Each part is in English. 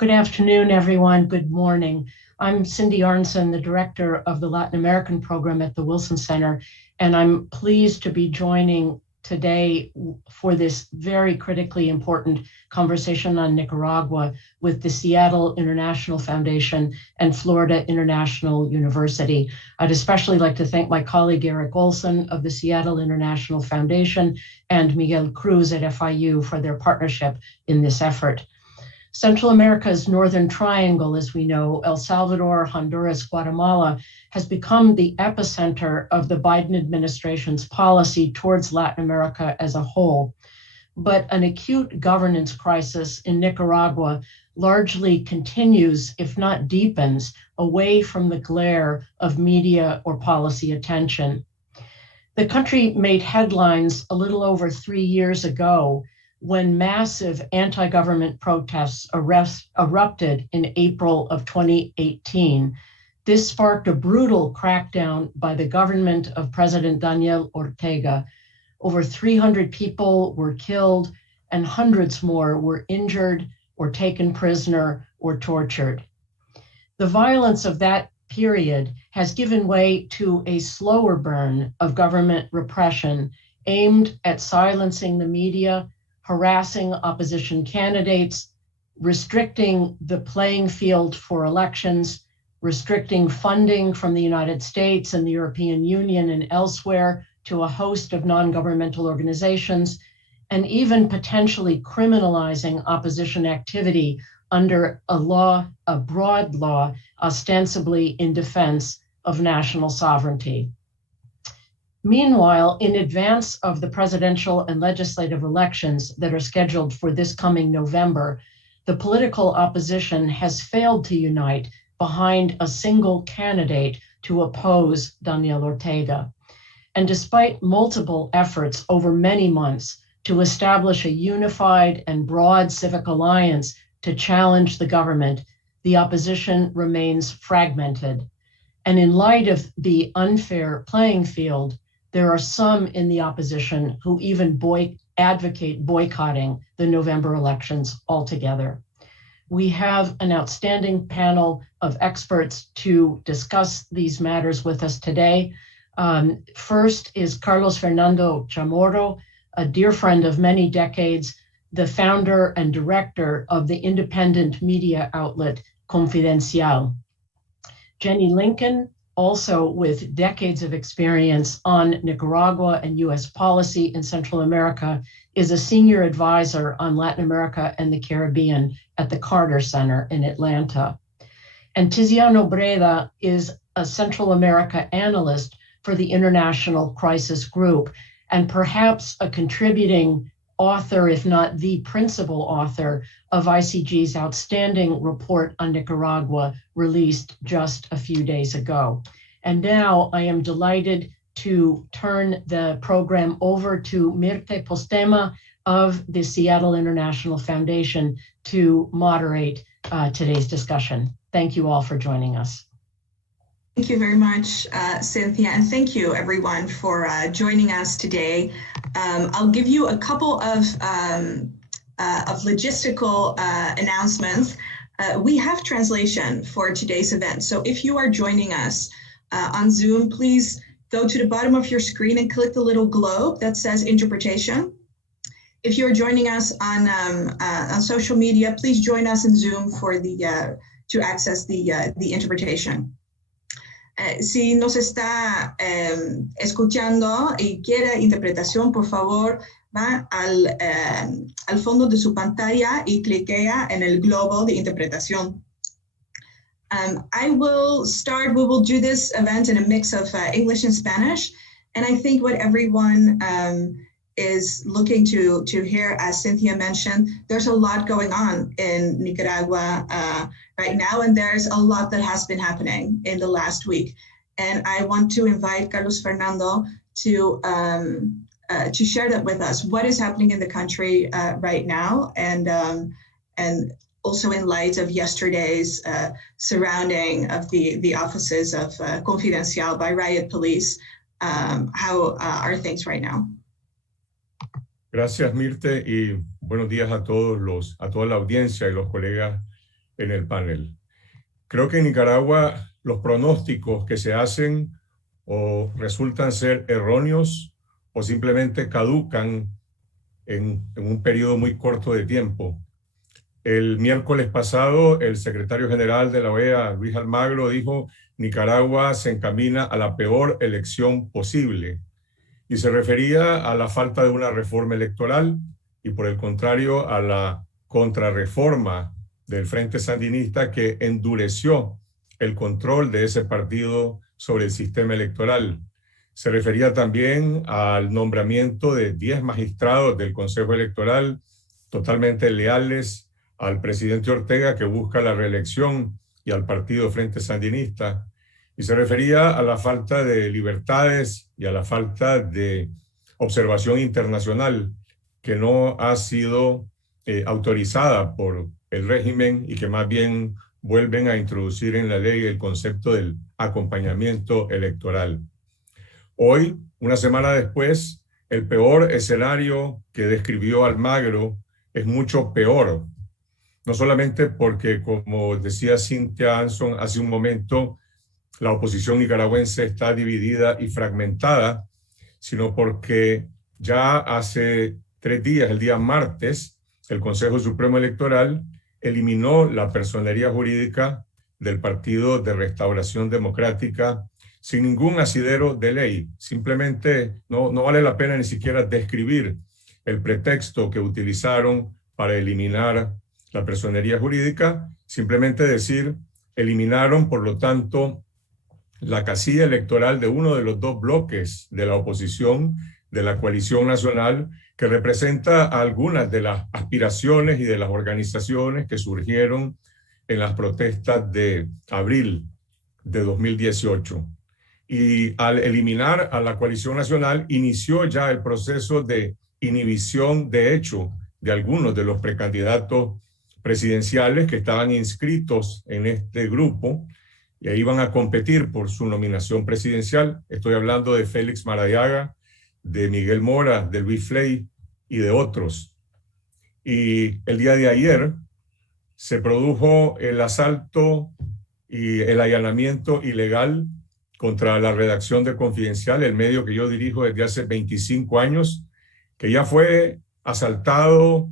Good afternoon, everyone. Good morning. I'm Cindy Arnson, the director of the Latin American program at the Wilson Center, and I'm pleased to be joining today for this very critically important conversation on Nicaragua with the Seattle International Foundation and Florida International University. I'd especially like to thank my colleague Eric Olson of the Seattle International Foundation and Miguel Cruz at FIU for their partnership in this effort. Central America's Northern Triangle, as we know, El Salvador, Honduras, Guatemala, has become the epicenter of the Biden administration's policy towards Latin America as a whole. But an acute governance crisis in Nicaragua largely continues, if not deepens, away from the glare of media or policy attention. The country made headlines a little over 3 years ago when massive anti-government protests erupted in April of 2018. This sparked a brutal crackdown by the government of President Daniel Ortega. Over 300 people were killed and hundreds more were injured or taken prisoner or tortured. The violence of that period has given way to a slower burn of government repression aimed at silencing the media, harassing opposition candidates, restricting the playing field for elections, restricting funding from the United States and the European Union and elsewhere to a host of non-governmental organizations, and even potentially criminalizing opposition activity under a broad law, ostensibly in defense of national sovereignty. Meanwhile, in advance of the presidential and legislative elections that are scheduled for this coming November, the political opposition has failed to unite behind a single candidate to oppose Daniel Ortega. And despite multiple efforts over many months to establish a unified and broad civic alliance to challenge the government, the opposition remains fragmented. And in light of the unfair playing field, there are some in the opposition who even advocate boycotting the November elections altogether. We have an outstanding panel of experts to discuss these matters with us today. First is Carlos Fernando Chamorro, a dear friend of many decades, the founder and director of the independent media outlet Confidencial. Jenny Lincoln, also with decades of experience on Nicaragua and US policy in Central America, is a senior advisor on Latin America and the Caribbean at the Carter Center in Atlanta. And Tiziano Breda is a Central America analyst for the International Crisis Group, and perhaps a contributing author, if not the principal author, of ICG's outstanding report on Nicaragua, released just a few days ago. And now I am delighted to turn the program over to Mirte Postema of the Seattle International Foundation to moderate today's discussion. Thank you all for joining us. Thank you very much, Cynthia, and thank you everyone for joining us today. I'll give you a couple of logistical announcements. We have translation for today's event, so if you are joining us on Zoom, please go to the bottom of your screen and click the little globe that says interpretation. If you're joining us on social media, please join us in Zoom for to access the interpretation. Si nos está escuchando y quiere interpretación, por favor, va al fondo de su pantalla y cliquea en el globo de interpretación. We will do this event in a mix of English and Spanish, and I think what everyone is looking to hear, as Cynthia mentioned, there's a lot going on in Nicaragua right now, and there's a lot that has been happening in the last week. And I want to invite Carlos Fernando to share that with us, what is happening in the country right now, and also in light of yesterday's surrounding of the offices of Confidencial by riot police. How are things right now? Gracias, Mirte, y buenos días a toda la audiencia y los colegas en el panel. Creo que en Nicaragua los pronósticos que se hacen o resultan ser erróneos o simplemente caducan en un periodo muy corto de tiempo. El miércoles pasado, el secretario general de la OEA, Luis Almagro, dijo: Nicaragua se encamina a la peor elección posible. Y se refería a la falta de una reforma electoral y, por el contrario, a la contrarreforma del Frente Sandinista, que endureció el control de ese partido sobre el sistema electoral. Se refería también al nombramiento de 10 magistrados del Consejo Electoral totalmente leales al presidente Ortega, que busca la reelección, y al partido Frente Sandinista. Y se refería a la falta de libertades y a la falta de observación internacional que no ha sido autorizada por el régimen y que más bien vuelven a introducir en la ley el concepto del acompañamiento electoral. Hoy, una semana después, el peor escenario que describió Almagro es mucho peor. No solamente porque, como decía Cynthia Anson hace un momento, la oposición nicaragüense está dividida y fragmentada, sino porque ya hace 3 días, el día martes, el Consejo Supremo Electoral eliminó la personería jurídica del Partido de Restauración Democrática sin ningún asidero de ley. Simplemente no vale la pena ni siquiera describir el pretexto que utilizaron para eliminar la personería jurídica, simplemente decir: eliminaron, por lo tanto, la casilla electoral de uno de los 2 bloques de la oposición, de la coalición nacional, que representa algunas de las aspiraciones y de las organizaciones que surgieron en las protestas de abril de 2018. Y al eliminar a la coalición nacional, inició ya el proceso de inhibición de hecho de algunos de los precandidatos presidenciales que estaban inscritos en este grupo y iban a competir por su nominación presidencial. Estoy hablando de Félix Maradiaga, de Miguel Mora, de Luis Fley y de otros. Y el día de ayer se produjo el asalto y el allanamiento ilegal contra la redacción de Confidencial, el medio que yo dirijo desde hace 25 años, que ya fue asaltado,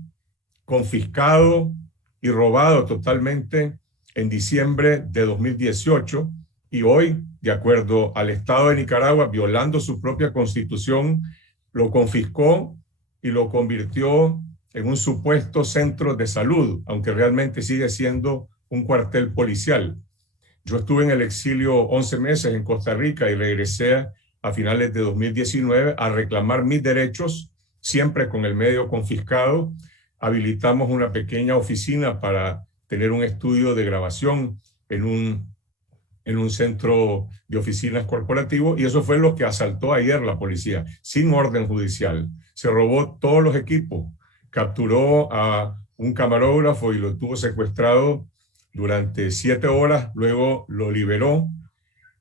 confiscado y robado totalmente en diciembre de 2018, y hoy, de acuerdo al Estado de Nicaragua, violando su propia constitución, lo confiscó y lo convirtió en un supuesto centro de salud, aunque realmente sigue siendo un cuartel policial. Yo estuve en el exilio 11 meses en Costa Rica y regresé a finales de 2019 a reclamar mis derechos, siempre con el medio confiscado. Habilitamos una pequeña oficina para tener un estudio de grabación en un centro de oficinas corporativo, y eso fue lo que asaltó ayer la policía, sin orden judicial. Se robó todos los equipos, capturó a un camarógrafo y lo tuvo secuestrado durante 7 horas, luego lo liberó.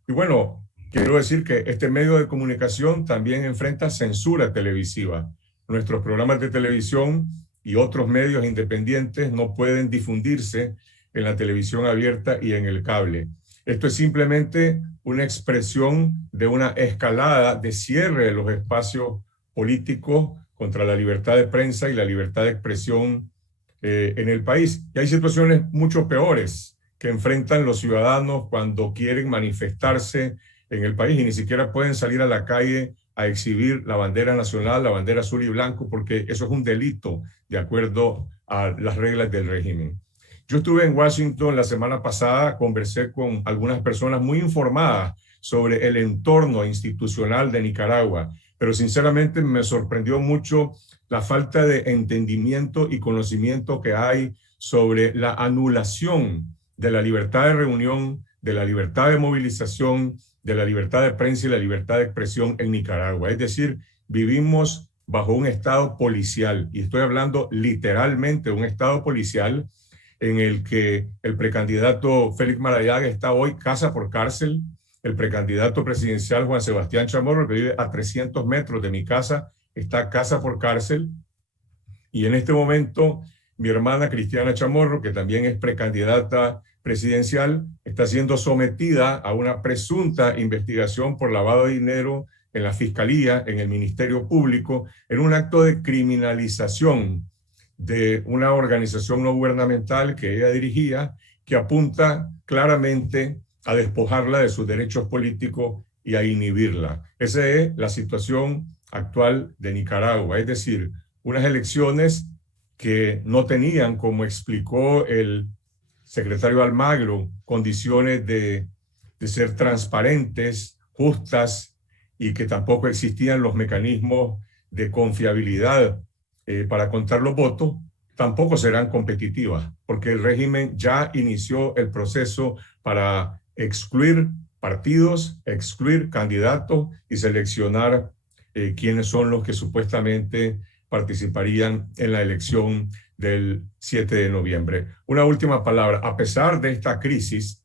Y bueno, quiero decir que este medio de comunicación también enfrenta censura televisiva. Nuestros programas de televisión y otros medios independientes no pueden difundirse en la televisión abierta y en el cable. Esto es simplemente una expresión de una escalada de cierre de los espacios políticos contra la libertad de prensa y la libertad de expresión en el país. Y hay situaciones mucho peores que enfrentan los ciudadanos cuando quieren manifestarse en el país y ni siquiera pueden salir a la calle a exhibir la bandera nacional, la bandera azul y blanco, porque eso es un delito de acuerdo a las reglas del régimen. Yo estuve en Washington la semana pasada, conversé con algunas personas muy informadas sobre el entorno institucional de Nicaragua, pero sinceramente me sorprendió mucho la falta de entendimiento y conocimiento que hay sobre la anulación de la libertad de reunión, de la libertad de movilización, de la libertad de prensa y la libertad de expresión en Nicaragua. Es decir, vivimos bajo un estado policial, y estoy hablando literalmente de un estado policial en el que el precandidato Félix Maradiaga está hoy casa por cárcel, el precandidato presidencial Juan Sebastián Chamorro, que vive a 300 metros de mi casa, está casa por cárcel, y en este momento mi hermana Cristiana Chamorro, que también es precandidata presidencial, está siendo sometida a una presunta investigación por lavado de dinero en la Fiscalía, en el Ministerio Público, en un acto de criminalización de una organización no gubernamental que ella dirigía, que apunta claramente a despojarla de sus derechos políticos y a inhibirla. Esa es la situación actual de Nicaragua, es decir, unas elecciones que no tenían, como explicó el secretario Almagro, condiciones de ser transparentes, justas, y que tampoco existían los mecanismos de confiabilidad para contar los votos, tampoco serán competitivas, porque el régimen ya inició el proceso para excluir partidos, excluir candidatos y seleccionar quiénes son los que supuestamente participarían en la elección del 7 de noviembre. Una última palabra. A pesar de esta crisis,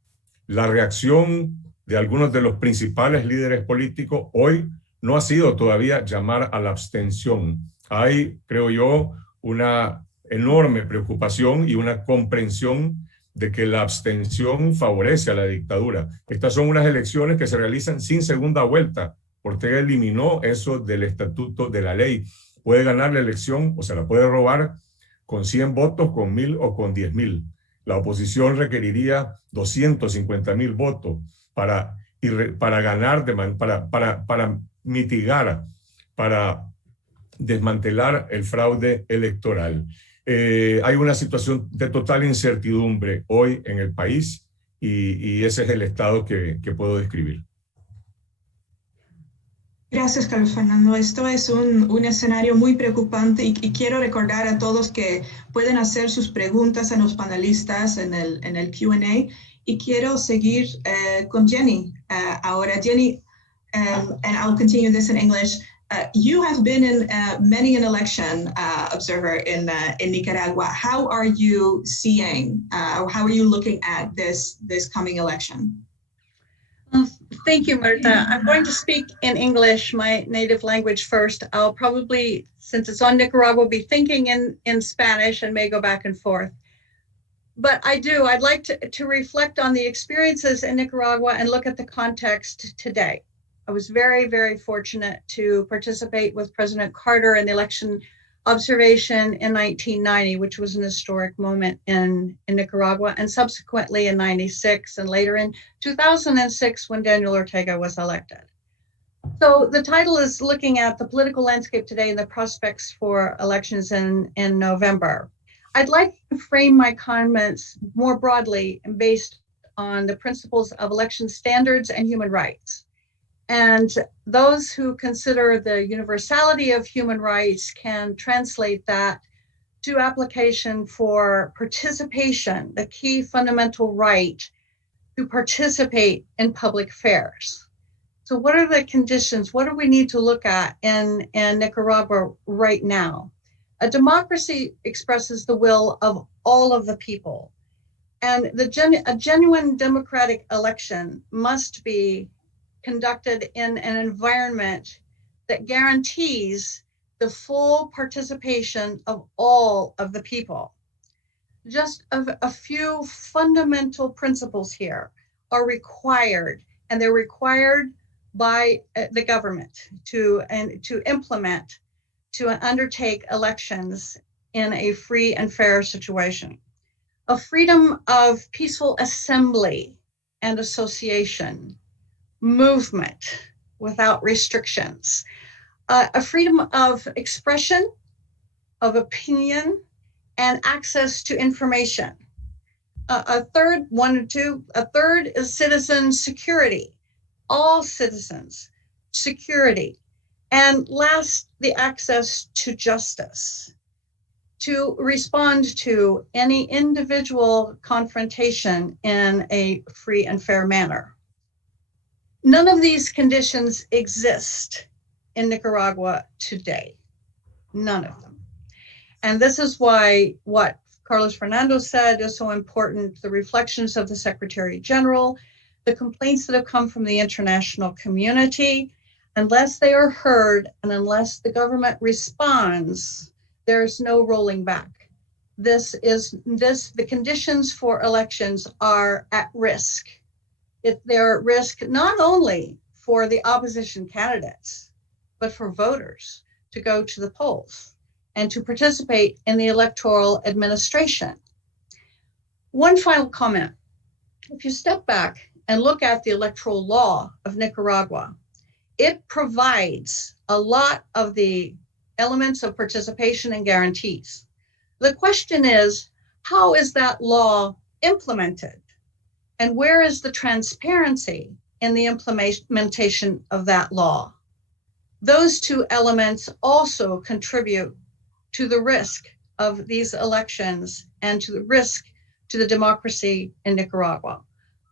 la reacción de algunos de los principales líderes políticos hoy no ha sido todavía llamar a la abstención. Hay, creo yo, una enorme preocupación y una comprensión de que la abstención favorece a la dictadura. Estas son unas elecciones que se realizan sin segunda vuelta. Ortega eliminó eso del estatuto de la ley. Puede ganar la elección o se la puede robar con 100 votos, con 1000 o con 10,000. La oposición requeriría 250,000 votos para ganar, para mitigar, para desmantelar el fraude electoral. Hay una situación de total incertidumbre hoy en el país y ese es el estado que puedo describir. Gracias, Carlos Fernando. Esto es un escenario muy preocupante y quiero recordar a todos que pueden hacer sus preguntas a los panelistas en el Q&A y quiero seguir con Jenny. Ahora, Jenny, and I'll continue this in English. You have been in many an election observer in Nicaragua. How are you seeing, or how are you looking at this coming election? Thank you, Marta. I'm going to speak in English, my native language first. I'll probably, since it's on Nicaragua, be thinking in Spanish and may go back and forth. But I'd like to reflect on the experiences in Nicaragua and look at the context today. I was very, very fortunate to participate with President Carter in the election observation in 1990, which was an historic moment in Nicaragua, and subsequently in 96 and later in 2006 when Daniel Ortega was elected. So the title is looking at the political landscape today and the prospects for elections in November. I'd like to frame my comments more broadly and based on the principles of election standards and human rights. And those who consider the universality of human rights can translate that to application for participation, the key fundamental right to participate in public affairs. So what are the conditions? What do we need to look at in Nicaragua right now? A democracy expresses the will of all of the people. And a genuine democratic election must be conducted in an environment that guarantees the full participation of all of the people. Just a few fundamental principles here are required, and they're required by the government to implement, to undertake elections in a free and fair situation. A freedom of peaceful assembly and association, movement without restrictions, a freedom of expression, of opinion, and access to information. A third is citizen security, all citizens, security. And last, the access to justice, to respond to any individual confrontation in a free and fair manner. None of these conditions exist in Nicaragua today, none of them. And this is why what Carlos Fernando said is so important, the reflections of the Secretary General, the complaints that have come from the international community. Unless they are heard and unless the government responds, there's no rolling back. the conditions for elections are at risk. They're at risk not only for the opposition candidates, but for voters to go to the polls and to participate in the electoral administration. One final comment. If you step back and look at the electoral law of Nicaragua, it provides a lot of the elements of participation and guarantees. The question is, how is that law implemented? And where is the transparency in the implementation of that law? Those two elements also contribute to the risk of these elections and to the risk to the democracy in Nicaragua.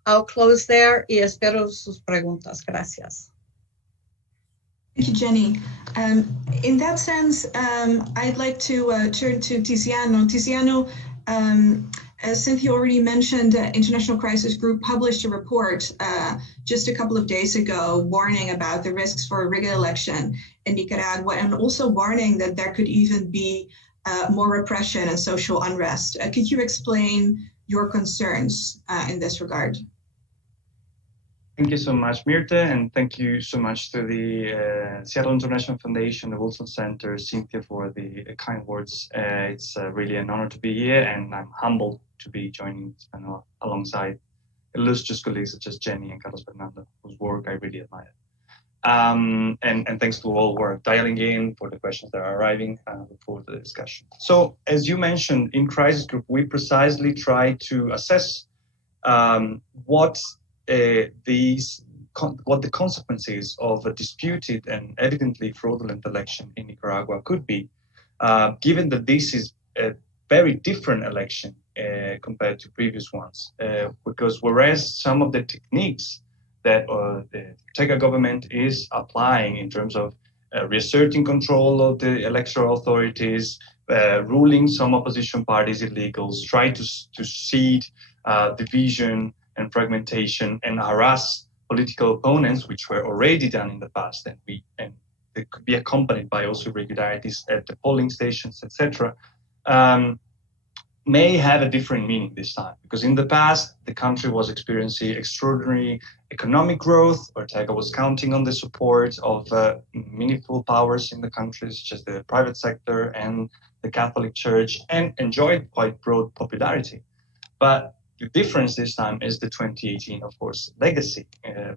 I'll close there y espero sus preguntas. Gracias. Thank you, Jenny. In that sense, I'd like to turn to Tiziano. Tiziano, as Cynthia already mentioned, the International Crisis Group published a report just a couple of days ago warning about the risks for a rigged election in Nicaragua, and also warning that there could even be more repression and social unrest. Could you explain your concerns in this regard? Thank you so much, Mirte, and thank you so much to the Seattle International Foundation, the Wilson Center, Cynthia, for the kind words. It's really an honor to be here, and I'm humbled to be joining this panel alongside illustrious colleagues such as Jenny and Carlos Fernando, whose work I really admire. And thanks to all who are dialing in, for the questions that are arriving, for the discussion. So, as you mentioned, in Crisis Group, we precisely try to assess what the consequences of a disputed and evidently fraudulent election in Nicaragua could be, given that this is a very different election compared to previous ones. Because whereas some of the techniques that the Ortega government is applying in terms of reasserting control of the electoral authorities, ruling some opposition parties illegals, try to seed division and fragmentation and harass political opponents, which were already done in the past, and they could be accompanied by also irregularities at the polling stations, etc., may have a different meaning this time, because in the past the country was experiencing extraordinary economic growth. Ortega was counting on the support of meaningful powers in the country, such as the private sector and the Catholic Church, and enjoyed quite broad popularity. But the difference this time is the 2018, of course, legacy,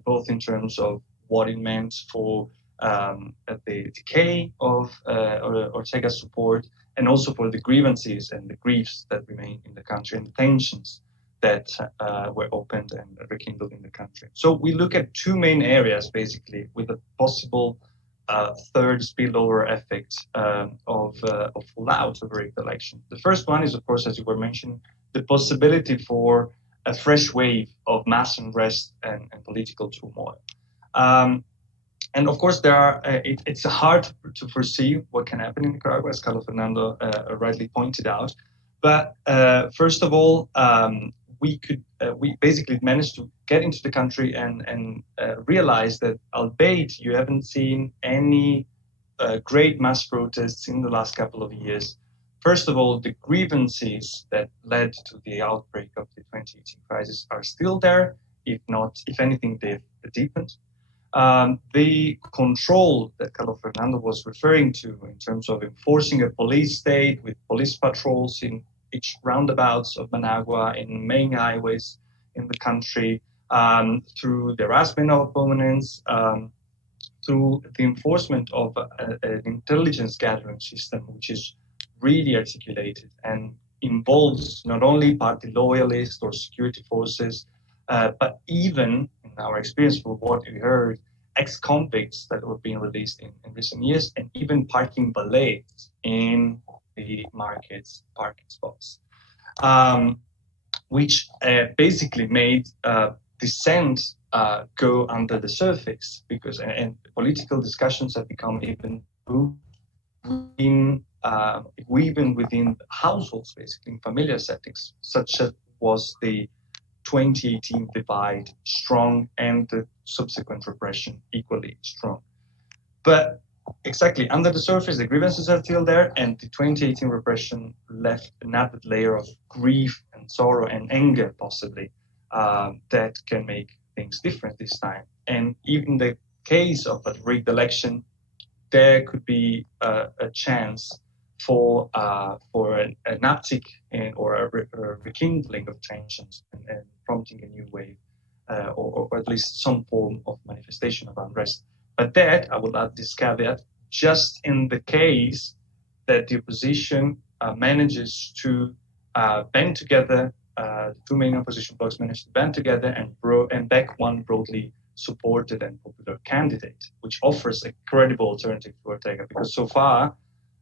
both in terms of what it meant for the decay of Ortega's support, and also for the grievances and the griefs that remain in the country and the tensions that were opened and rekindled in the country. So we look at two main areas, basically, with a possible third spillover effect of fallout of a rigged election. The first one is, of course, as you were mentioning, the possibility for a fresh wave of mass unrest and political turmoil. And of course, it's hard to foresee what can happen in Nicaragua, as Carlos Fernando rightly pointed out. But first of all, we basically managed to get into the country and realize that, albeit you haven't seen any great mass protests in the last couple of years, first of all, the grievances that led to the outbreak of the 2018 crisis are still there. If anything, they've deepened. The control that Carlos Fernando was referring to in terms of enforcing a police state with police patrols in each roundabouts of Managua, in main highways in the country, through the harassment of opponents, through the enforcement of an intelligence gathering system, which is really articulated and involves not only party loyalists or security forces, but even, in our experience, from what we heard, ex-convicts that were being released in recent years, and even parking valets in the market's parking spots, which basically made dissent go under the surface, because and political discussions have become even even within households, basically in familiar settings, such as was the 2018 divide strong and the subsequent repression equally strong. But exactly, under the surface, the grievances are still there, and the 2018 repression left an added layer of grief and sorrow and anger, possibly, that can make things different this time. And even the case of a rigged election, there could be a chance for an uptick or a rekindling of tensions and prompting a new wave, or at least some form of manifestation of unrest. But that, I would add this caveat, just in the case that the opposition manages to band together, the two main opposition blocs manage to band together and back one broadly supported and popular candidate, which offers a credible alternative to Ortega. Because so far,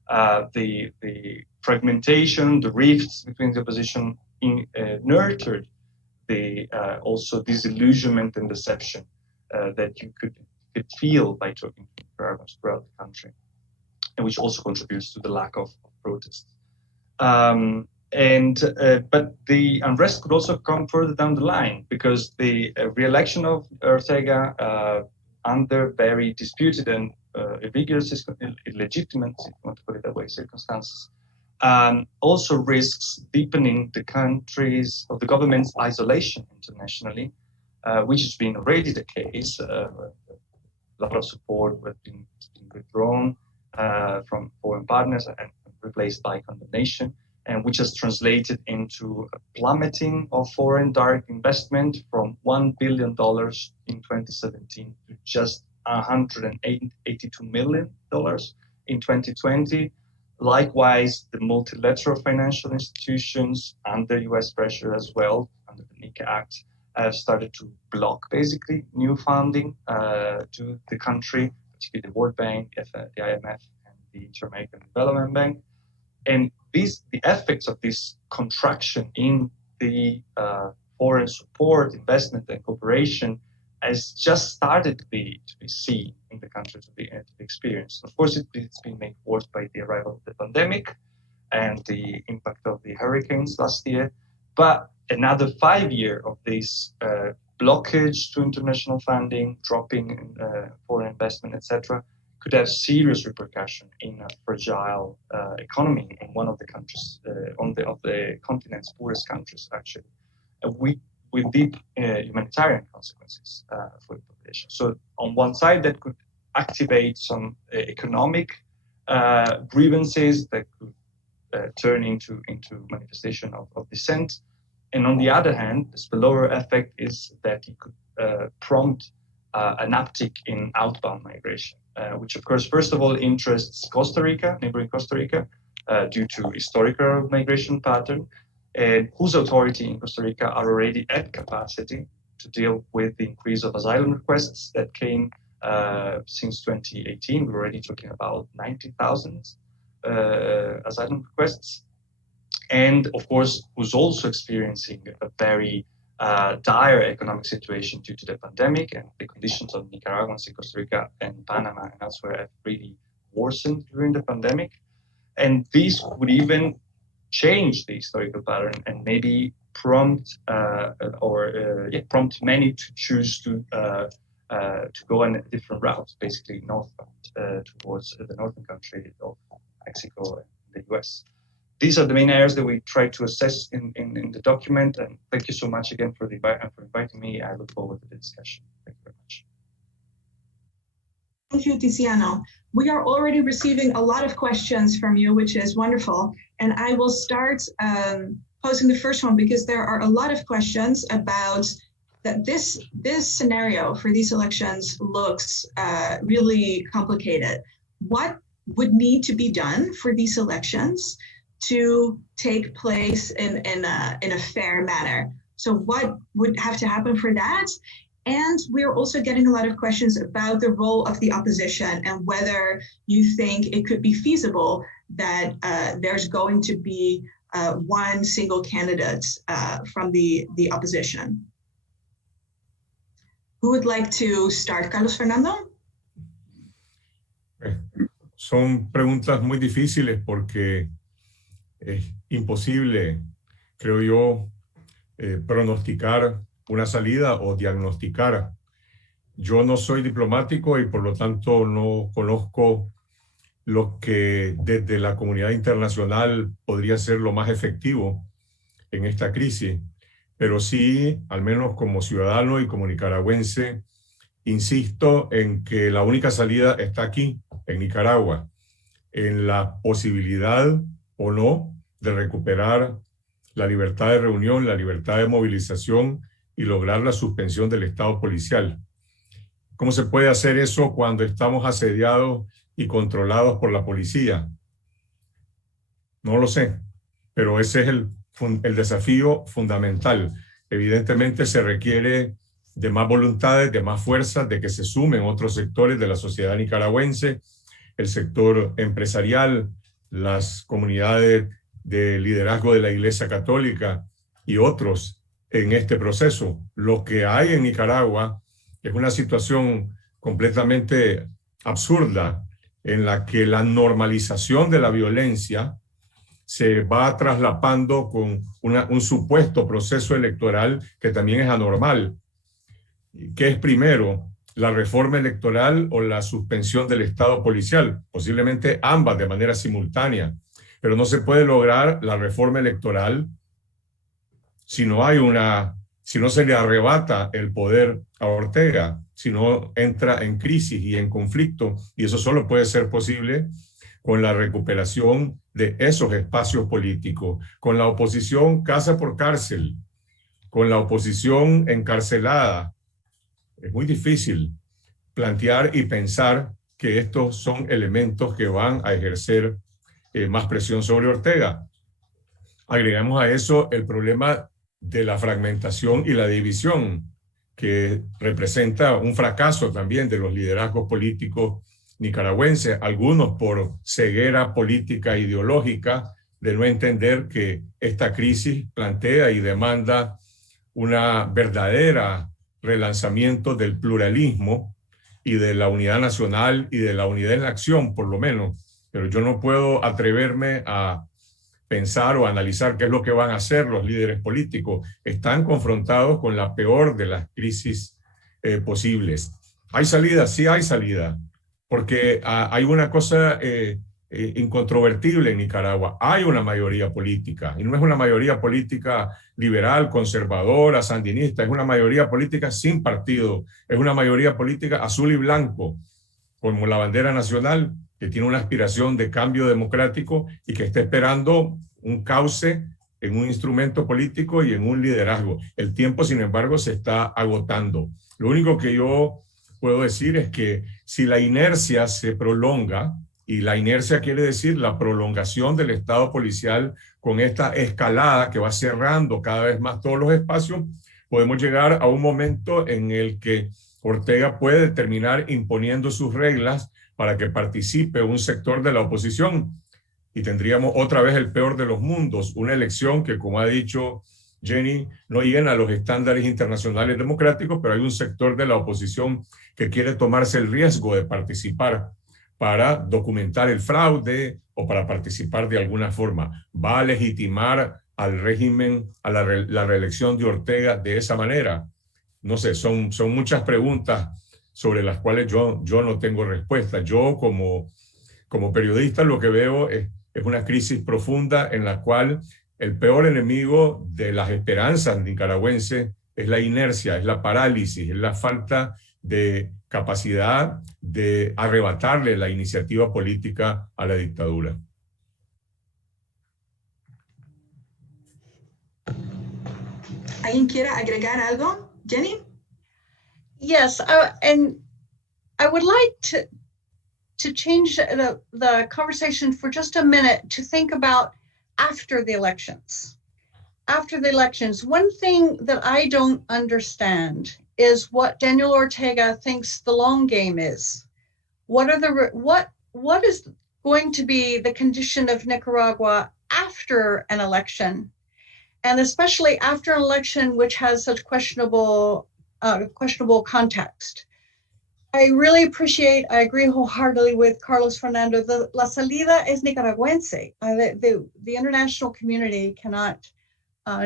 the fragmentation, the rifts between the opposition nurtured the also disillusionment and deception that you could feel by talking to Nicaraguans throughout the country, and which also contributes to the lack of protests. But the unrest could also come further down the line, because the re-election of Ortega under very disputed and vigorous, illegitimate, if you want to put it that way, circumstances, also risks deepening the government's isolation internationally, which has been already the case. A lot of support has been withdrawn from foreign partners and replaced by condemnation, and which has translated into a plummeting of foreign direct investment from $1 billion in 2017 to just $182 million in 2020. Likewise, the multilateral financial institutions, under US pressure as well, under the NICA Act, have started to block basically new funding to the country, particularly the World Bank, the IMF, and the Inter-American Development Bank. And the effects of this contraction in the foreign support, investment, and cooperation has just started to be seen in the country, to be experienced. Of course, it's been made worse by the arrival of the pandemic and the impact of the hurricanes last year. But another 5 years of this blockage to international funding, dropping foreign investment, etc., could have serious repercussion in a fragile economy in one of the countries, of the continent's poorest countries, actually, with deep humanitarian consequences for the population. So on one side, that could activate some economic grievances that could turn into manifestation of dissent. And on the other hand, the spillover effect is that it could prompt an uptick in outbound migration, which of course, first of all, interests Costa Rica, neighboring Costa Rica, due to historical migration pattern, and whose authority in Costa Rica are already at capacity to deal with the increase of asylum requests that came since 2018. We're already talking about 90,000 asylum requests. And of course, who's also experiencing a very dire economic situation due to the pandemic, and the conditions of Nicaraguans in Costa Rica and Panama and elsewhere have really worsened during the pandemic. And this would even change the historical pattern and maybe prompt many to choose to go on a different route, basically northbound towards the northern country of Mexico and the US. These are the main areas that we try to assess in the document. And thank you so much again for inviting me. I look forward to the discussion. Thank you very much. Thank you, Tiziano. We are already receiving a lot of questions from you, which is wonderful. And I will start posing the first one, because there are a lot of questions about that this scenario for these elections looks really complicated. What would need to be done for these elections to take place in a fair manner? So what would have to happen for that? And we're also getting a lot of questions about the role of the opposition and whether you think it could be feasible that there's going to be one single candidate from the opposition. Who would like to start? Carlos Fernando? Son preguntas muy difíciles porque es imposible, creo yo, pronosticar una salida o diagnosticar. Yo no soy diplomático y por lo tanto no conozco lo que desde la comunidad internacional podría ser lo más efectivo en esta crisis, pero sí, al menos como ciudadano y como nicaragüense, insisto en que la única salida está aquí, en Nicaragua, en la posibilidad o no de recuperar la libertad de reunión, la libertad de movilización y lograr la suspensión del estado policial. ¿Cómo se puede hacer eso cuando estamos asediados y controlados por la policía? No lo sé, pero ese es el desafío fundamental. Evidentemente se requiere de más voluntades, de más fuerzas, de que se sumen otros sectores de la sociedad nicaragüense, el sector empresarial, las comunidades de liderazgo de la Iglesia Católica y otros en este proceso. Lo que hay en Nicaragua es una situación completamente absurda en la que la normalización de la violencia se va traslapando con un supuesto proceso electoral que también es anormal. ¿Qué es primero? ¿La reforma electoral o la suspensión del estado policial? Posiblemente ambas de manera simultánea, pero no se puede lograr la reforma electoral si no se le arrebata el poder a Ortega, si no entra en crisis y en conflicto, y eso solo puede ser posible con la recuperación de esos espacios políticos, con la oposición casa por cárcel, con la oposición encarcelada. Es muy difícil plantear y pensar que estos son elementos que van a ejercer más presión sobre Ortega. Agregamos a eso el problema de la fragmentación y la división, que representa un fracaso también de los liderazgos políticos nicaragüenses, algunos por ceguera política ideológica, de no entender que esta crisis plantea y demanda una verdadera relanzamiento del pluralismo y de la unidad nacional y de la unidad en la acción, por lo menos. Pero yo no puedo atreverme a pensar o analizar qué es lo que van a hacer los líderes políticos. Están confrontados con la peor de las crisis posibles. ¿Hay salida? Sí hay salida, porque hay una cosa incontrovertible en Nicaragua. Hay una mayoría política, y no es una mayoría política liberal, conservadora, sandinista, es una mayoría política sin partido, es una mayoría política azul y blanco, como la bandera nacional, que tiene una aspiración de cambio democrático y que está esperando un cauce en un instrumento político y en un liderazgo. El tiempo, sin embargo, se está agotando. Lo único que yo puedo decir es que si la inercia se prolonga, y la inercia quiere decir la prolongación del estado policial con esta escalada que va cerrando cada vez más todos los espacios, podemos llegar a un momento en el que Ortega puede terminar imponiendo sus reglas para que participe un sector de la oposición, y tendríamos otra vez el peor de los mundos, una elección que, como ha dicho Jenny, no llena los estándares internacionales democráticos, pero hay un sector de la oposición que quiere tomarse el riesgo de participar para documentar el fraude o para participar de alguna forma. ¿Va a legitimar al régimen, a la reelección de Ortega de esa manera? No sé, son muchas preguntas sobre las cuales yo no tengo respuesta. Yo como periodista lo que veo es una crisis profunda en la cual el peor enemigo de las esperanzas nicaragüenses es la inercia, es la parálisis, es la falta de capacidad de arrebatarle la iniciativa política a la dictadura. ¿Alguien quiere agregar algo? Jenny? Yes, and I would like to change the conversation for just a minute to think about after the elections. After the elections, one thing that I don't understand is what Daniel Ortega thinks the long game is. What is going to be the condition of Nicaragua after an election, and especially after an election which has such questionable context? I really appreciate, I agree wholeheartedly with Carlos Fernando, la salida es nicaragüense. The international community cannot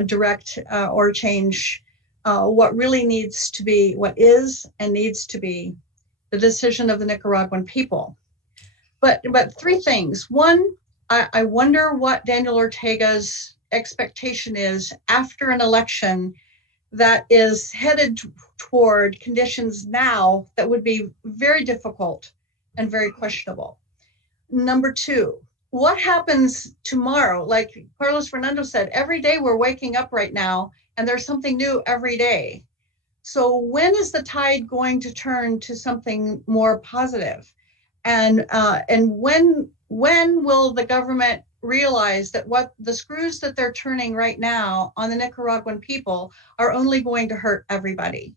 direct or change what really needs to be, what is and needs to be the decision of the Nicaraguan people. but three things. One, I wonder what Daniel Ortega's expectation is after an election that is headed toward conditions now that would be very difficult and very questionable. Number two, what happens tomorrow? Like Carlos Fernando said, every day we're waking up right now and there's something new every day. So when is the tide going to turn to something more positive? And when will the government realize that what the screws that they're turning right now on the Nicaraguan people are only going to hurt everybody?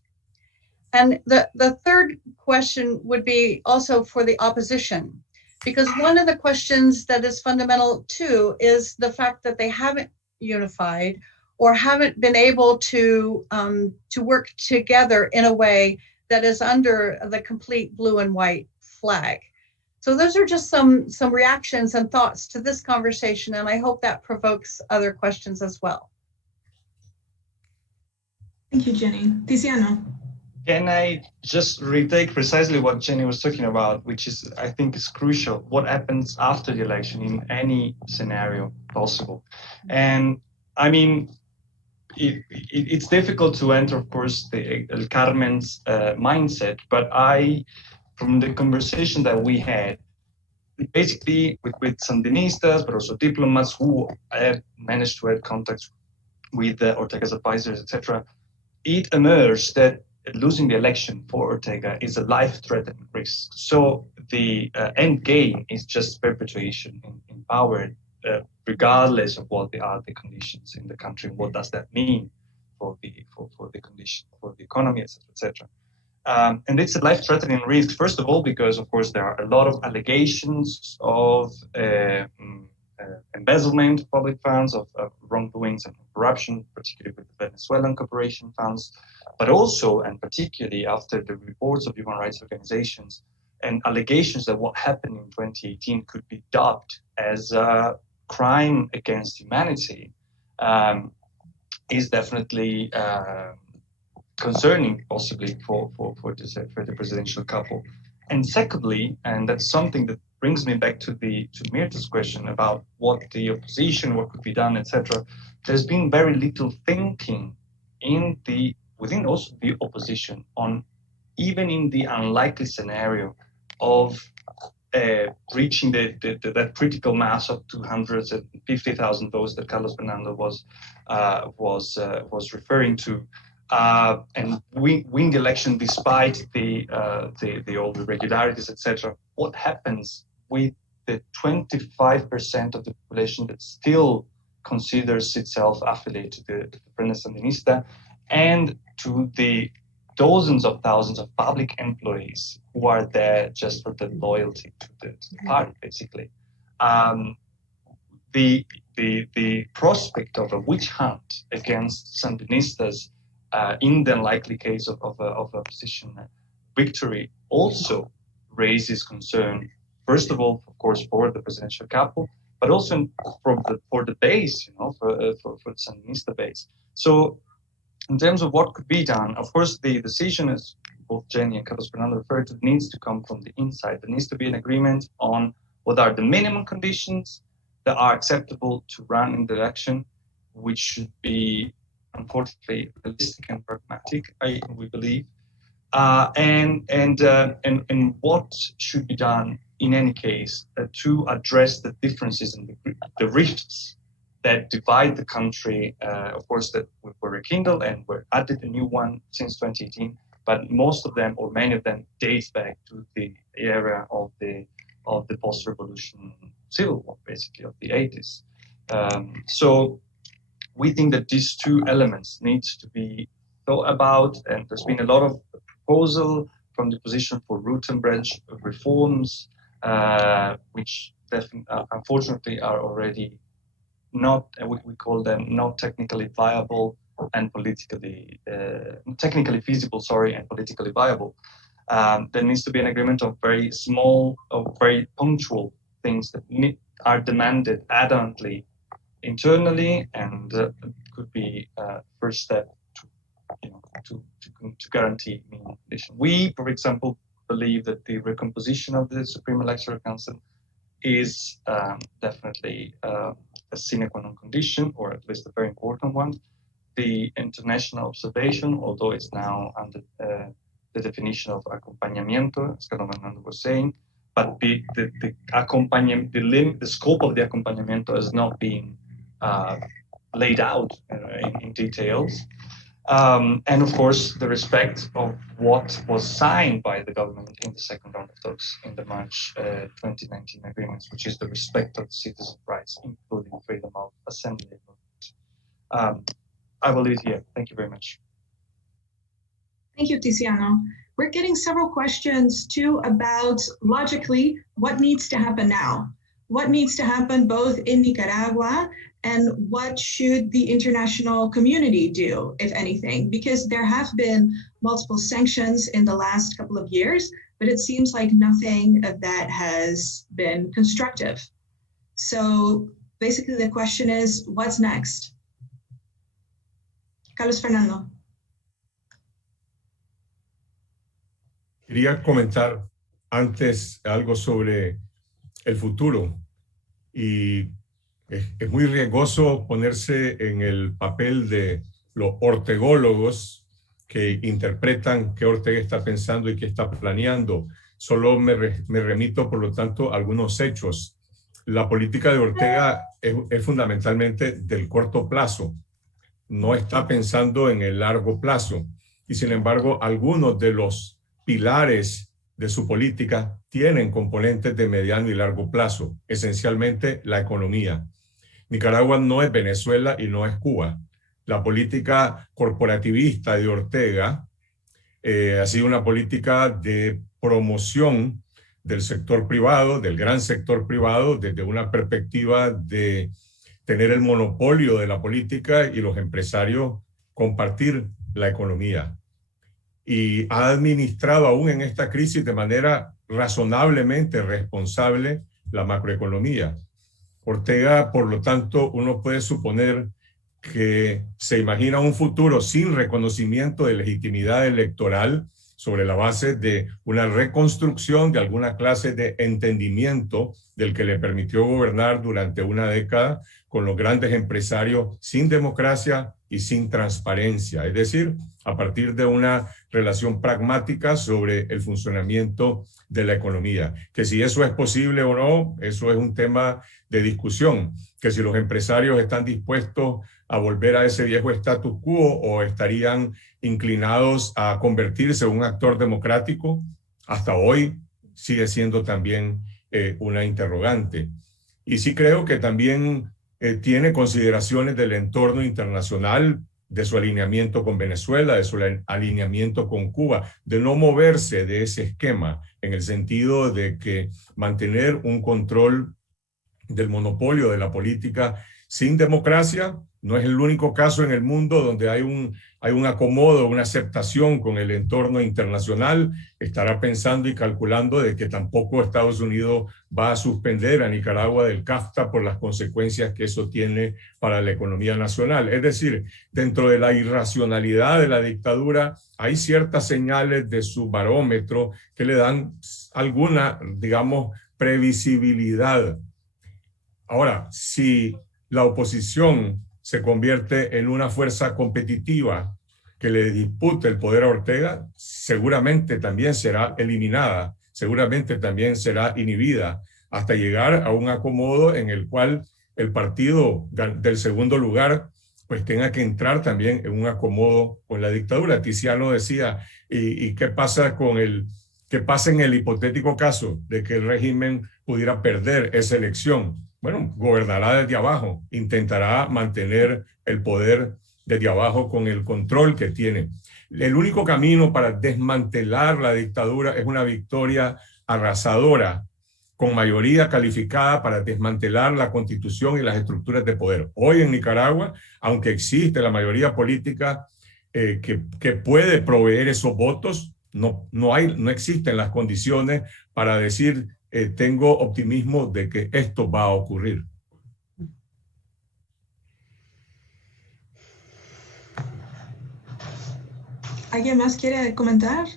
And the third question would be also for the opposition, because one of the questions that is fundamental too is the fact that they haven't unified or haven't been able to work together in a way that is under the complete blue and white flag. So those are just some reactions and thoughts to this conversation, and I hope that provokes other questions as well. Thank you, Jenny. Tiziano. Can I just retake precisely what Jenny was talking about, which is, I think, is crucial. What happens after the election in any scenario possible? And I mean, it's difficult to enter, of course, the El Carmen's mindset, but from the conversation that we had, basically with Sandinistas, but also diplomats who had managed to have contacts with Ortega's advisors, etc., it emerged that losing the election for Ortega is a life-threatening risk. So the end game is just perpetuation in power, regardless of what are the conditions in the country. What does that mean for the condition, for the economy, etc., etc. And it's a life-threatening risk, first of all, because, of course, there are a lot of allegations of embezzlement of public funds, of wrongdoings and corruption, particularly with the Venezuelan corporation funds, but also, and particularly after the reports of human rights organizations and allegations that what happened in 2018 could be dubbed as a crime against humanity, is definitely concerning, possibly for the presidential couple. And secondly, and that's something that brings me back to Mirta's question about what the opposition, what could be done, etc. There's been very little thinking within also the opposition on, even in the unlikely scenario of reaching that critical mass of 250,000 votes that Carlos Fernando was referring to, and win the election despite the old irregularities, etc. What happens with the 25% of the population that still considers itself affiliated to the Frente Sandinista, and to the dozens of thousands of public employees who are there just for the loyalty to the party, basically? The prospect of a witch hunt against Sandinistas in the unlikely case of a opposition victory also raises concern, first of all, of course, for the presidential couple, but also for the base, for the Sandinista base. So in terms of what could be done, of course, the decision, as both Jenny and Carlos Fernando referred to, needs to come from the inside. There needs to be an agreement on what are the minimum conditions that are acceptable to run in the election, which should be, unfortunately, realistic and pragmatic, we believe, and what should be done in any case to address the differences and the rifts that divide the country, of course, that were rekindled and were added a new one since 2018, but most of them, or many of them, date back to the era of the post-revolution civil war, basically, of the 80s. So we think that these two elements need to be thought about, and there's been a lot of proposal from the position for root and branch reforms, which unfortunately are already not, we call them not technically viable and technically feasible, and politically viable. There needs to be an agreement of very small, of very punctual things that are demanded adamantly internally, and could be first step to guarantee minimum condition. We, for example, believe that the recomposition of the Supreme Electoral Council is definitely a sine qua non condition, or at least a very important one. The international observation, although it's now under the definition of acompañamiento, as Carlos Fernando was saying, but the scope of the acompañamiento is not being laid out in details. And of course, the respect of what was signed by the government in the second round of talks in the March 2019 agreements, which is the respect of citizen rights, including freedom of assembly. I will leave it here. Thank you very much. Thank you, Tiziano. We're getting several questions too about, logically, what needs to happen now? What needs to happen both in Nicaragua, and what should the international community do, if anything? Because there have been multiple sanctions in the last couple of years, but it seems like nothing of that has been constructive. So basically the question is, what's next? Carlos Fernando. Quería comentar antes algo sobre el futuro, y es muy riesgoso ponerse en el papel de los ortególogos que interpretan qué Ortega está pensando y qué está planeando. Solo me remito, por lo tanto, a algunos hechos. La política de Ortega es fundamentalmente del corto plazo. No está pensando en el largo plazo. Y sin embargo, algunos de los pilares de su política tienen componentes de mediano y largo plazo, esencialmente la economía. Nicaragua no es Venezuela y no es Cuba. La política corporativista de Ortega ha sido una política de promoción del sector privado, del gran sector privado, desde una perspectiva de tener el monopolio de la política y los empresarios compartir la economía. Y ha administrado aún en esta crisis de manera razonablemente responsable la macroeconomía. Ortega, por lo tanto, uno puede suponer que se imagina un futuro sin reconocimiento de legitimidad electoral sobre la base de una reconstrucción de alguna clase de entendimiento del que le permitió gobernar durante una década con los grandes empresarios sin democracia y sin transparencia, es decir, a partir de una relación pragmática sobre el funcionamiento de la economía. Que si eso es posible o no, eso es un tema de discusión. Que si los empresarios están dispuestos a volver a ese viejo status quo o estarían inclinados a convertirse en un actor democrático, hasta hoy sigue siendo también una interrogante. Y sí creo que también tiene consideraciones del entorno internacional, de su alineamiento con Venezuela, de su alineamiento con Cuba, de no moverse de ese esquema, en el sentido de que mantener un control del monopolio de la política sin democracia. No es el único caso en el mundo donde hay un acomodo, una aceptación con el entorno internacional. Estará pensando y calculando de que tampoco Estados Unidos va a suspender a Nicaragua del CAFTA por las consecuencias que eso tiene para la economía nacional. Es decir, dentro de la irracionalidad de la dictadura hay ciertas señales de su barómetro que le dan alguna, digamos, previsibilidad. Ahora, si la oposición se convierte en una fuerza competitiva que le dispute el poder a Ortega, seguramente también será eliminada, seguramente también será inhibida, hasta llegar a un acomodo en el cual el partido del segundo lugar pues tenga que entrar también en un acomodo con la dictadura. Tiziano decía, ¿y qué pasa qué pasa en el hipotético caso de que el régimen pudiera perder esa elección? Bueno, gobernará desde abajo, intentará mantener el poder desde abajo con el control que tiene. El único camino para desmantelar la dictadura es una victoria arrasadora, con mayoría calificada, para desmantelar la constitución y las estructuras de poder. Hoy en Nicaragua, aunque existe la mayoría política que puede proveer esos votos, no existen las condiciones para decir tengo optimismo de que esto va a ocurrir. ¿Alguien más quiere comentar?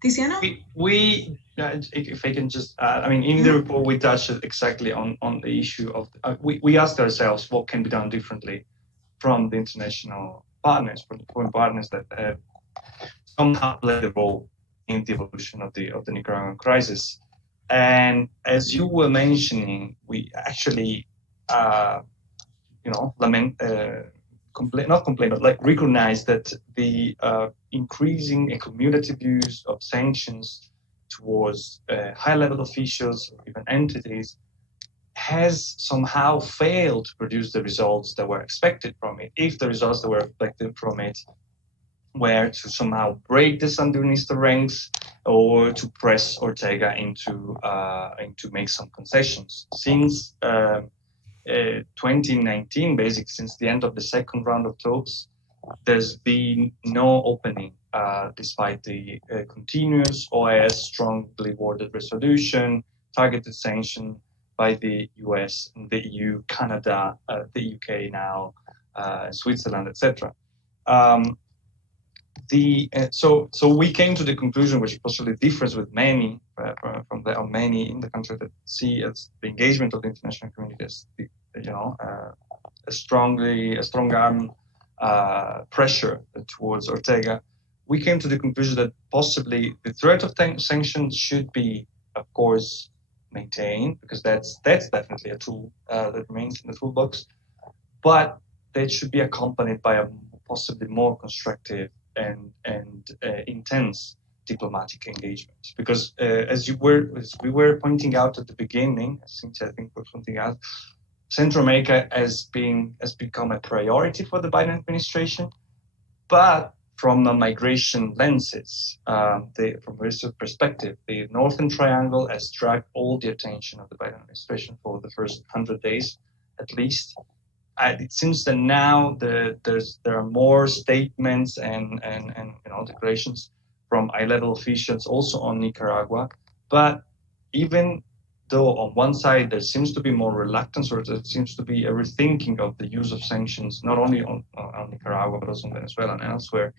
Tiziano? We Yeah, if I can just add, I mean, in the report, we touched exactly on the issue of, we asked ourselves what can be done differently from the international partners, from the foreign partners that have somehow played a role in the evolution of the Nicaraguan crisis. And as you were mentioning, we actually, recognize that the increasing and cumulative use of sanctions towards high-level officials or even entities has somehow failed to produce the results that were expected from it. If the results that were expected from it were to somehow break the Sandinista ranks or to press Ortega into make some concessions. Since 2019, basically since the end of the second round of talks, there's been no opening despite the continuous OAS strongly worded resolution, targeted sanction by the US, and the EU, Canada, the UK now, Switzerland, etc. So we came to the conclusion, which possibly differs with many many in the country that see as the engagement of the international community as a strong arm pressure towards Ortega. We came to the conclusion that possibly the threat of sanctions should be, of course, maintained, because that's definitely a tool that remains in the toolbox, but that should be accompanied by a possibly more constructive and intense diplomatic engagement. Because as we were pointing out at the beginning, since I think we're pointing out, Central America has become a priority for the Biden administration, but from a migration lenses, from a perspective, the Northern Triangle has dragged all the attention of the Biden administration for the first 100 days, at least. It seems that now there are more statements and declarations from high-level officials also on Nicaragua. But even though on one side there seems to be more reluctance, or there seems to be a rethinking of the use of sanctions, not only on Nicaragua, but also on Venezuela and elsewhere,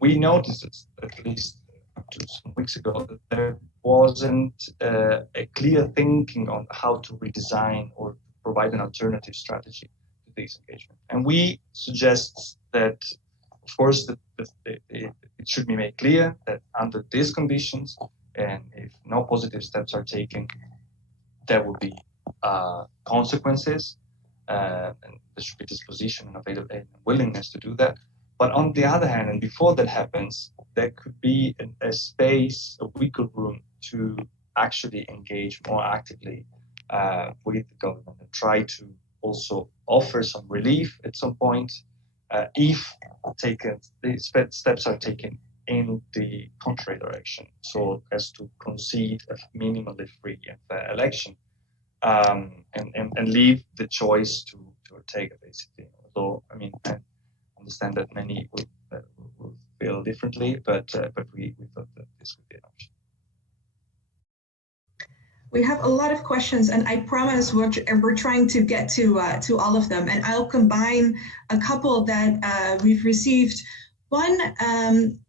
we noticed, at least up to some weeks ago, that there wasn't a clear thinking on how to redesign or provide an alternative strategy to this engagement. And we suggest that, of course, it should be made clear that under these conditions, and if no positive steps are taken, there will be consequences, and there should be disposition and availability and willingness to do that. But on the other hand, and before that happens, there could be a space, a weaker room to actually engage more actively with the government and try to also offer some relief at some point if steps are taken in the contrary direction, so as to concede a minimally free and fair election, and leave the choice to Ortega, basically. Although, I mean, I understand that many will feel differently, but we thought that this would be an option. We have a lot of questions, and I promise we're trying to get to all of them. And I'll combine a couple that we've received. One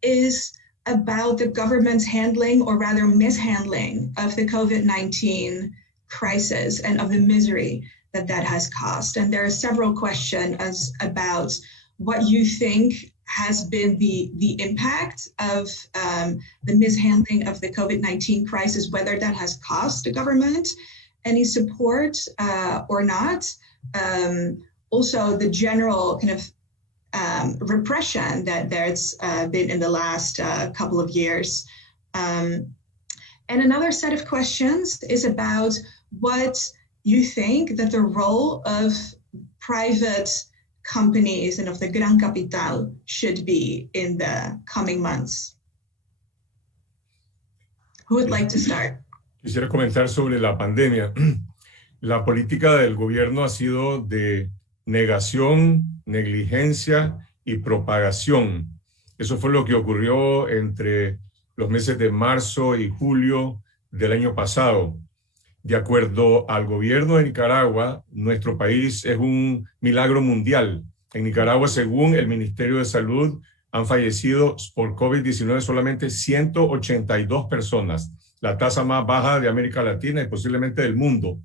is about the government's handling, or rather mishandling, of the COVID-19 crisis and of the misery that has caused. And there are several questions about what you think has been the impact of the mishandling of the COVID-19 crisis, whether that has cost the government any support or not. Also, the general kind of repression that there's been in the last couple of years. And another set of questions is about what you think that the role of private companies and of the Gran Capital should be in the coming months. Who would like to start? Quisiera comentar sobre la pandemia. La política del gobierno ha sido de negación, negligencia y propagación. Eso fue lo que ocurrió entre los meses de marzo y julio del año pasado. De acuerdo al gobierno de Nicaragua, nuestro país es un milagro mundial. En Nicaragua, según el Ministerio de Salud, han fallecido por COVID-19 solamente 182 personas. la tasa más baja de América Latina y posiblemente del mundo.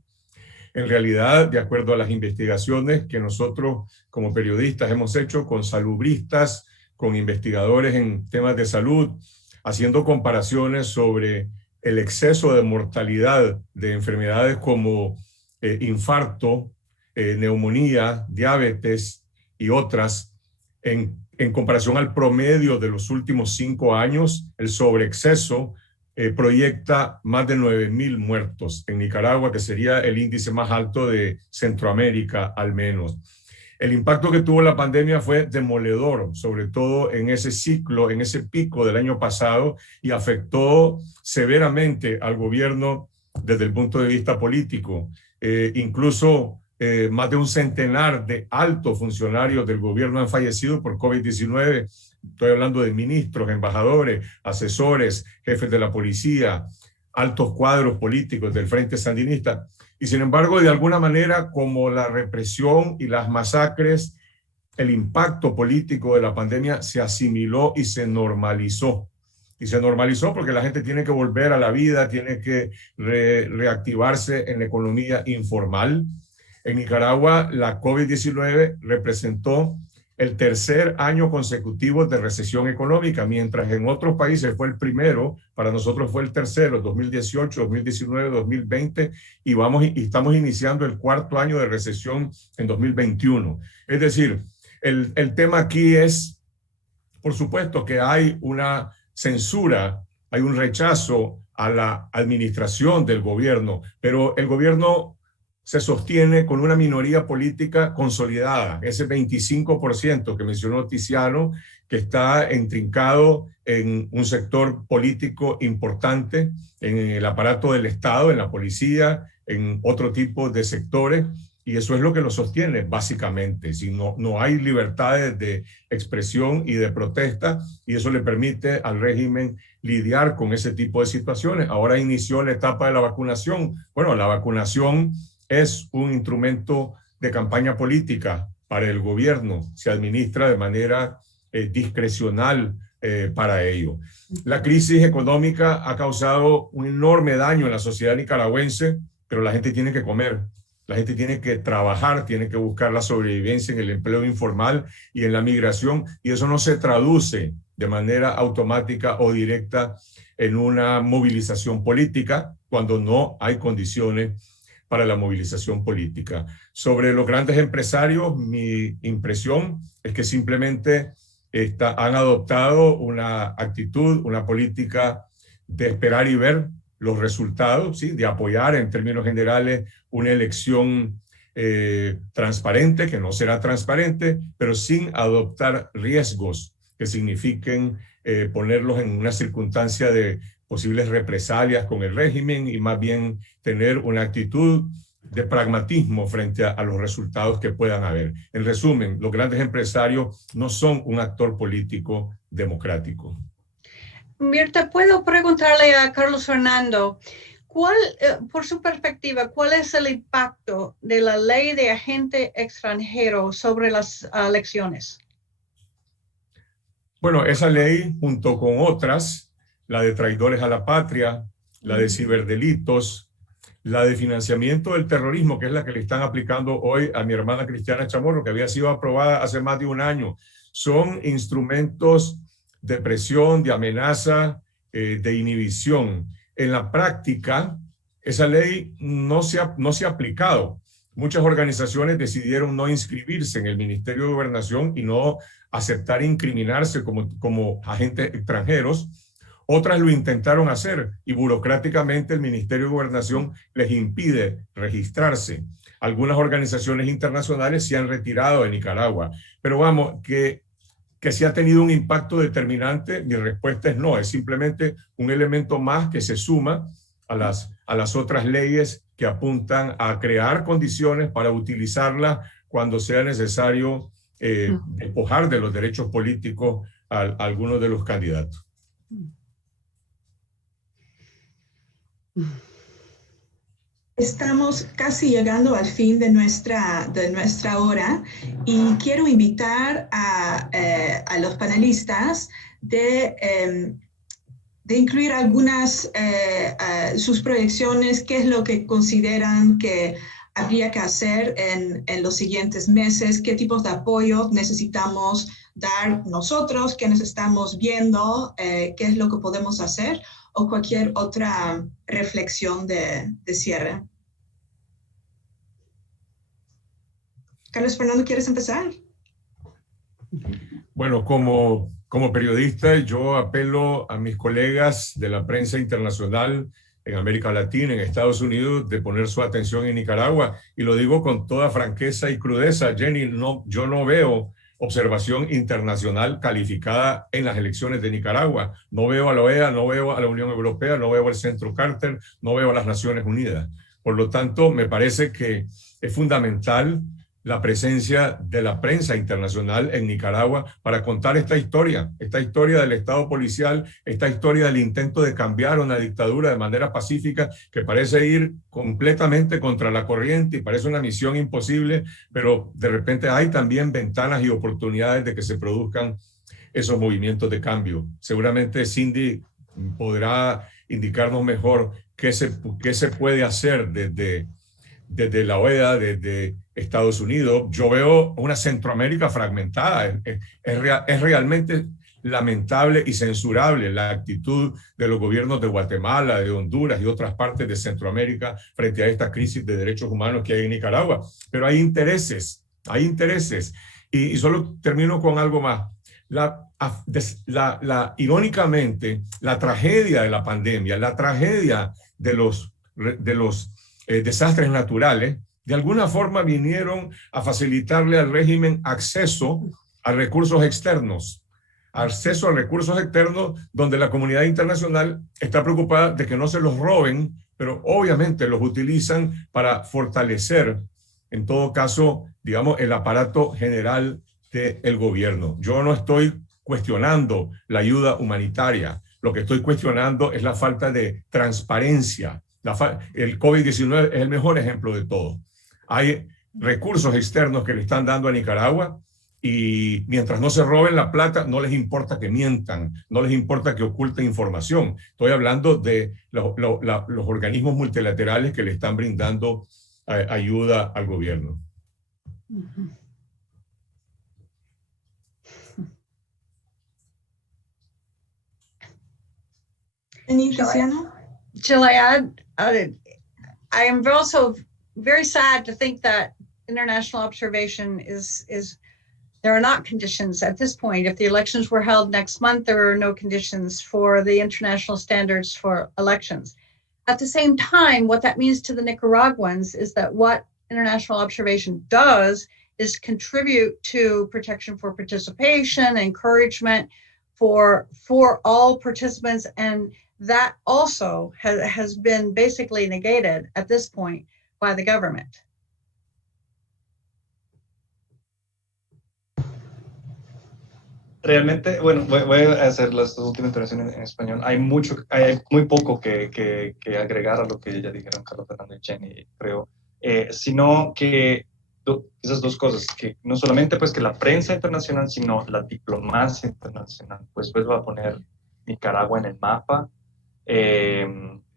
En realidad, de acuerdo a las investigaciones que nosotros como periodistas hemos hecho con salubristas, con investigadores en temas de salud, haciendo comparaciones sobre el exceso de mortalidad de enfermedades como infarto, neumonía, diabetes y otras, en comparación al promedio de los últimos 5 años, el sobreexceso proyecta más de 9,000 muertos en Nicaragua, que sería el índice más alto de Centroamérica al menos. El impacto que tuvo la pandemia fue demoledor, sobre todo en ese ciclo, en ese pico del año pasado, y afectó severamente al gobierno desde el punto de vista político. Incluso más de un centenar de altos funcionarios del gobierno han fallecido por COVID-19. Estoy hablando de ministros, embajadores, asesores, jefes de la policía, altos cuadros políticos del Frente Sandinista. Y sin embargo, de alguna manera, como la represión y las masacres, el impacto político de la pandemia se asimiló y se normalizó. Y se normalizó porque la gente tiene que volver a la vida, tiene que reactivarse en la economía informal. En Nicaragua, la COVID-19 representó el tercer año consecutivo de recesión económica, mientras en otros países fue el primero, para nosotros fue el tercero, 2018, 2019, 2020, y estamos iniciando el cuarto año de recesión en 2021. Es decir, el tema aquí es, por supuesto, que hay una censura, hay un rechazo a la administración del gobierno, pero el gobierno se sostiene con una minoría política consolidada, ese 25% que mencionó Tiziano, que está entrincado en un sector político importante, en el aparato del Estado, en la policía, en otro tipo de sectores, y eso es lo que lo sostiene básicamente. Si no hay libertades de expresión y de protesta, y eso le permite al régimen lidiar con ese tipo de situaciones. Ahora inició la etapa de la vacunación. Bueno, la vacunación es un instrumento de campaña política para el gobierno, se administra de manera discrecional para ello. La crisis económica ha causado un enorme daño en la sociedad nicaragüense, pero la gente tiene que comer, la gente tiene que trabajar, tiene que buscar la sobrevivencia en el empleo informal y en la migración, y eso no se traduce de manera automática o directa en una movilización política cuando no hay condiciones para la movilización política. Sobre los grandes empresarios, mi impresión es que simplemente han adoptado una actitud, una política de esperar y ver los resultados, ¿sí? De apoyar en términos generales una elección transparente, que no será transparente, pero sin adoptar riesgos que signifiquen ponerlos en una circunstancia de posibles represalias con el régimen, y más bien tener una actitud de pragmatismo frente a los resultados que puedan haber. En resumen, los grandes empresarios no son un actor político democrático. Mirta, ¿puedo preguntarle a Carlos Fernando, por su perspectiva, cuál es el impacto de la ley de agente extranjero sobre las elecciones? Bueno, esa ley, junto con otras, la de traidores a la patria, la de ciberdelitos, la de financiamiento del terrorismo, que es la que le están aplicando hoy a mi hermana Cristiana Chamorro, que había sido aprobada hace más de un año, son instrumentos de presión, de amenaza, de inhibición. En la práctica, esa ley no se ha aplicado. Muchas organizaciones decidieron no inscribirse en el Ministerio de Gobernación y no aceptar incriminarse como agentes extranjeros. Otras lo intentaron hacer y burocráticamente el Ministerio de Gobernación les impide registrarse. Algunas organizaciones internacionales se han retirado de Nicaragua. Pero vamos, que si ha tenido un impacto determinante, mi respuesta es no. Es simplemente un elemento más que se suma a las otras leyes que apuntan a crear condiciones para utilizarla cuando sea necesario despojar de los derechos políticos a algunos de los candidatos. Estamos casi llegando al fin de nuestra hora y quiero invitar a los panelistas de incluir algunas, sus proyecciones, qué es lo que consideran que habría que hacer en los siguientes meses, qué tipos de apoyo necesitamos dar nosotros, quienes estamos viendo, qué es lo que podemos hacer, o cualquier otra reflexión de cierre. Carlos Fernando, ¿quieres empezar? Bueno, como periodista, yo apelo a mis colegas de la prensa internacional en América Latina, en Estados Unidos, de poner su atención en Nicaragua. Y lo digo con toda franqueza y crudeza, Jenny, yo no veo observación internacional calificada en las elecciones de Nicaragua. No veo a la OEA, no veo a la Unión Europea, no veo al Centro Carter, no veo a las Naciones Unidas. Por lo tanto, me parece que es fundamental la presencia de la prensa internacional en Nicaragua para contar esta historia del Estado policial, esta historia del intento de cambiar una dictadura de manera pacífica que parece ir completamente contra la corriente y parece una misión imposible, pero de repente hay también ventanas y oportunidades de que se produzcan esos movimientos de cambio. Seguramente Cindy podrá indicarnos mejor qué se puede hacer desde la OEA, desde Estados Unidos. Yo veo una Centroamérica fragmentada. Es realmente lamentable y censurable la actitud de los gobiernos de Guatemala, de Honduras y otras partes de Centroamérica frente a esta crisis de derechos humanos que hay en Nicaragua. Pero hay intereses. Y solo termino con algo más. Irónicamente, la tragedia de la pandemia, la tragedia de los desastres naturales, de alguna forma vinieron a facilitarle al régimen acceso a recursos externos, donde la comunidad internacional está preocupada de que no se los roben, pero obviamente los utilizan para fortalecer, en todo caso, digamos, el aparato general del gobierno. Yo no estoy cuestionando la ayuda humanitaria, lo que estoy cuestionando es la falta de transparencia. El COVID-19 es el mejor ejemplo de todo. Hay recursos externos que le están dando a Nicaragua y mientras no se roben la plata, no les importa que mientan, no les importa que oculten información. Estoy hablando de los organismos multilaterales que le están brindando ayuda al gobierno. Shall I add? I am also very sad to think that international observation there are not conditions at this point. If the elections were held next month, there are no conditions for the international standards for elections. At the same time, what that means to the Nicaraguans is that what international observation does is contribute to protection for participation, encouragement for all participants, and that also has been basically negated at this point by the government. Realmente, bueno, voy a hacer las dos últimas intervenciones en español. Hay muy poco que agregar a lo que ya dijeron Carlos Fernando y Jenny, creo, sino que esas dos cosas, que no solamente pues que la prensa internacional, sino la diplomacia internacional, pues va a poner Nicaragua en el mapa,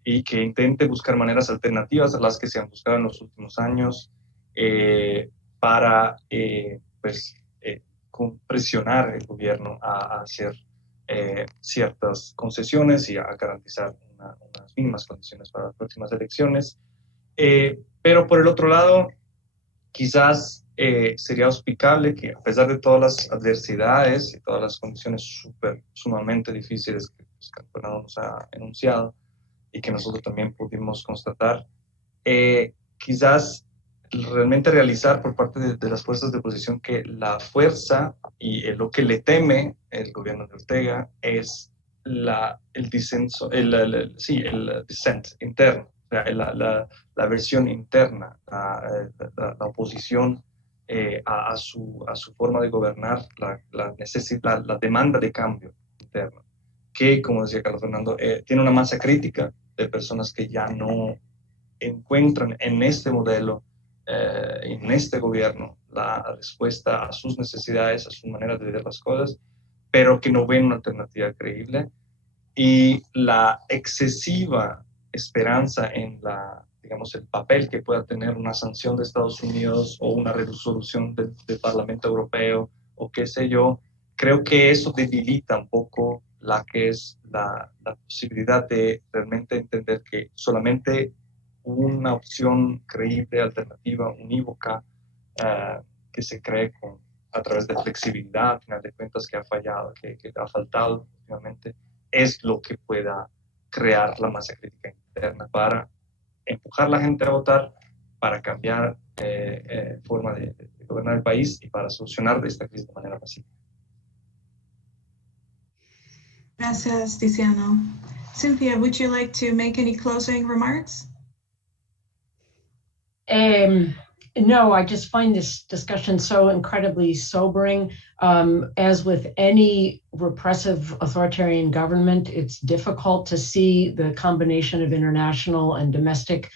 y que intente buscar maneras alternativas a las que se han buscado en los últimos años para presionar el gobierno a hacer ciertas concesiones y a garantizar unas mínimas condiciones para las próximas elecciones. Pero por el otro lado, quizás sería auspicable que, a pesar de todas las adversidades y todas las condiciones sumamente difíciles que Fernando nos ha enunciado y que nosotros también pudimos constatar, quizás realmente realizar por parte de las fuerzas de oposición que la fuerza y lo que le teme el gobierno de Ortega es el disenso, el dissent interno, o sea, la versión interna, la oposición a su forma de gobernar, la demanda de cambio interno, que, como decía Carlos Fernando, tiene una masa crítica de personas que ya no encuentran en este modelo, en este gobierno, la respuesta a sus necesidades, a su manera de ver las cosas, pero que no ven una alternativa creíble. y la excesiva esperanza en digamos, el papel que pueda tener una sanción de Estados Unidos o una resolución del Parlamento Europeo o qué sé yo, creo que eso debilita un poco la posibilidad de realmente entender que solamente una opción creíble, alternativa, unívoca, que se cree a través de flexibilidad, al final de cuentas, que ha fallado, que ha faltado últimamente, es lo que pueda crear la masa crítica interna para empujar a la gente a votar, para cambiar forma de gobernar el país y para solucionar esta crisis de manera pacífica. Gracias, Tiziano. Cynthia, would you like to make any closing remarks? No, I just find this discussion so incredibly sobering. As with any repressive authoritarian government, it's difficult to see the combination of international and domestic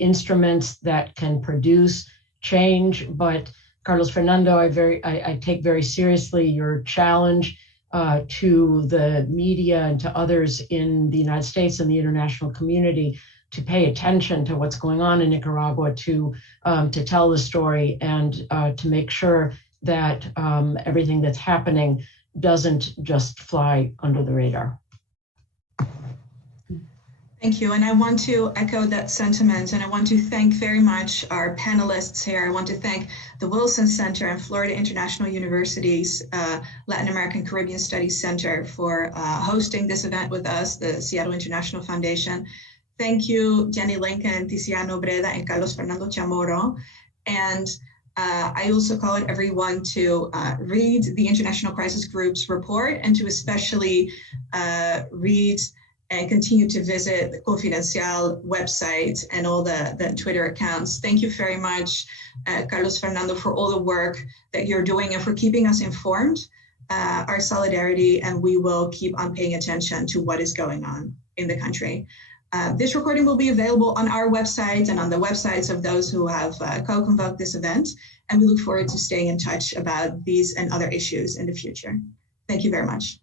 instruments that can produce change. But Carlos Fernando, I take very seriously your challenge to the media and to others in the United States and the international community to pay attention to what's going on in Nicaragua, to tell the story, and to make sure that everything that's happening doesn't just fly under the radar. Thank you, and I want to echo that sentiment, and I want to thank very much our panelists here. I want to thank the Wilson Center and Florida International University's Latin American Caribbean Studies Center for hosting this event with us, the Seattle International Foundation. Thank you, Jenny Lincoln, Tiziano Breda, and Carlos Fernando Chamorro. And I also call on everyone to read the International Crisis Group's report and to especially read and continue to visit the Confidencial website and all the Twitter accounts. Thank you very much, Carlos Fernando, for all the work that you're doing and for keeping us informed, our solidarity, and we will keep on paying attention to what is going on in the country. This recording will be available on our website and on the websites of those who have co-convoked this event, and we look forward to staying in touch about these and other issues in the future. Thank you very much.